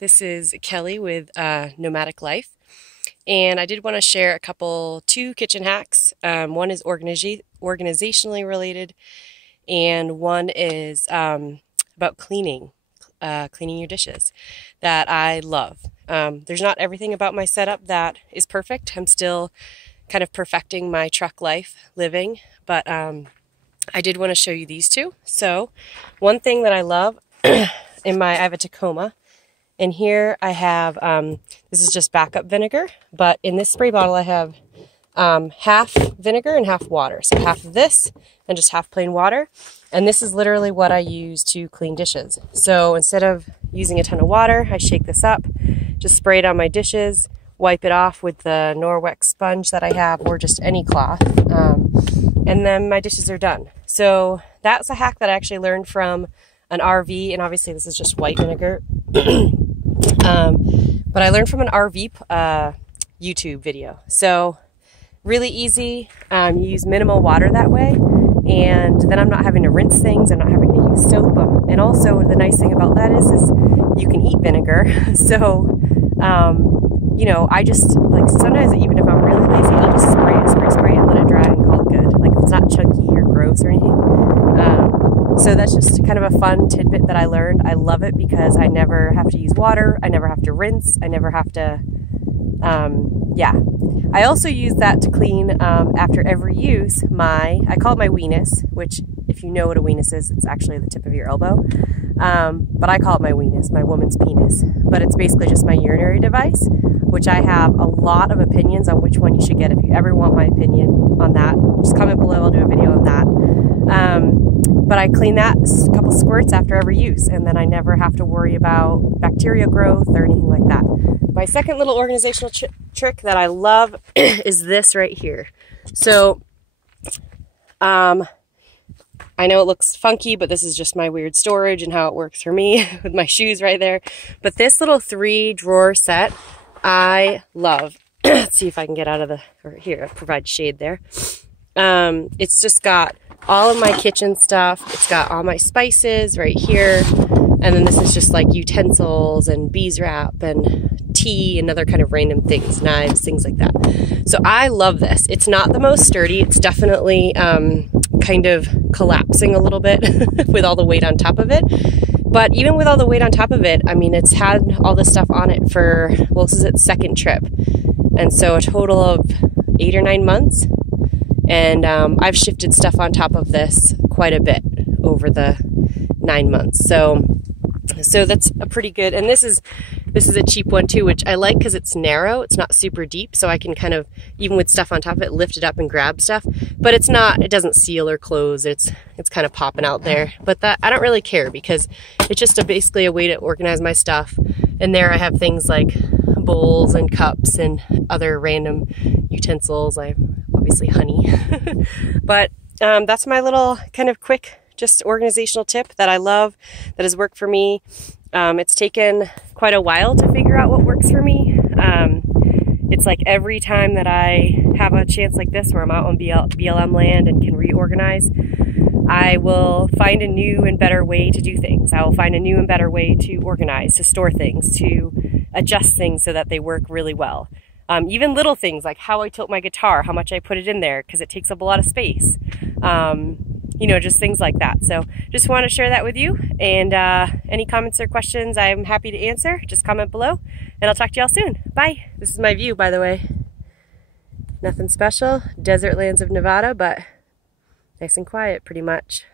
This is Kelly with Nomadic Life, and I did want to share two kitchen hacks. One is organizationally related, and one is about cleaning your dishes that I love. There's not everything about my setup that is perfect. I'm still kind of perfecting my truck life living, but I did want to show you these two. So one thing that I love I have a Tacoma, and here I have, this is just backup vinegar, but in this spray bottle I have half vinegar and half water. So half of this and just half plain water. And this is literally what I use to clean dishes. So instead of using a ton of water, I shake this up, just spray it on my dishes, wipe it off with the Norwex sponge that I have, or just any cloth. And then my dishes are done. So that's a hack that I actually learned from an RV, and obviously this is just white vinegar. But I learned from an RV YouTube video. So really easy. You use minimal water that way, and then I'm not having to rinse things. I'm not having to use soap. And also the nice thing about that is you can eat vinegar. So, you know, I just, like, sometimes even if I'm really lazy, I'll just spray it and let it dry and call it good. Like, if it's not chunky or gross or anything. So that's just kind of a fun tidbit that I learned. I love it because I never have to use water. I never have to rinse. I never have to, yeah. I also use that to clean, after every use, I call it my weenus, which if you know what a weenus is, it's actually the tip of your elbow. But I call it my weenus, my woman's penis. But it's basically just my urinary device, which I have a lot of opinions on which one you should get. If you ever want my opinion on that, just comment below, I'll do a video on that. But I clean that a couple squirts after every use, and then I never have to worry about bacteria growth or anything like that. My second little organizational trick that I love is this right here. So, I know it looks funky, but this is just my weird storage and how it works for me with my shoes right there. But this little 3-drawer set, I love. Let's see if I can get out of here, provide shade there. It's just got all of my kitchen stuff. It's got all my spices right here. And then this is just like utensils and beeswrap and tea and other kind of random things, knives, things like that. So I love this. It's not the most sturdy. It's definitely kind of collapsing a little bit with all the weight on top of it. But even with all the weight on top of it, I mean, it's had all this stuff on it for, well, this is its second trip. And so a total of 8 or 9 months. And I've shifted stuff on top of this quite a bit over the 9 months. So that's a pretty good, and this is a cheap one too, which I like because it's narrow. It's not super deep, so I can kind of, even with stuff on top of it, lift it up and grab stuff. But it doesn't seal or close. It's kind of popping out there. But that, I don't really care because it's just basically a way to organize my stuff. And there I have things like bowls and cups and other random utensils. I have obviously honey. But that's my little kind of quick just organizational tip that I love, that has worked for me. It's taken quite a while to figure out what works for me. It's like every time that I have a chance like this where I'm out on BLM land and can reorganize, I will find a new and better way to do things. I will find a new and better way to organize, to store things, to adjust things so that they work really well. Even little things like how I tilt my guitar, how much I put it in there because it takes up a lot of space. You know, just things like that. So just want to share that with you. And any comments or questions, I'm happy to answer. Just comment below, and I'll talk to y'all soon. Bye. This is my view, by the way. Nothing special. Desert lands of Nevada, but nice and quiet pretty much.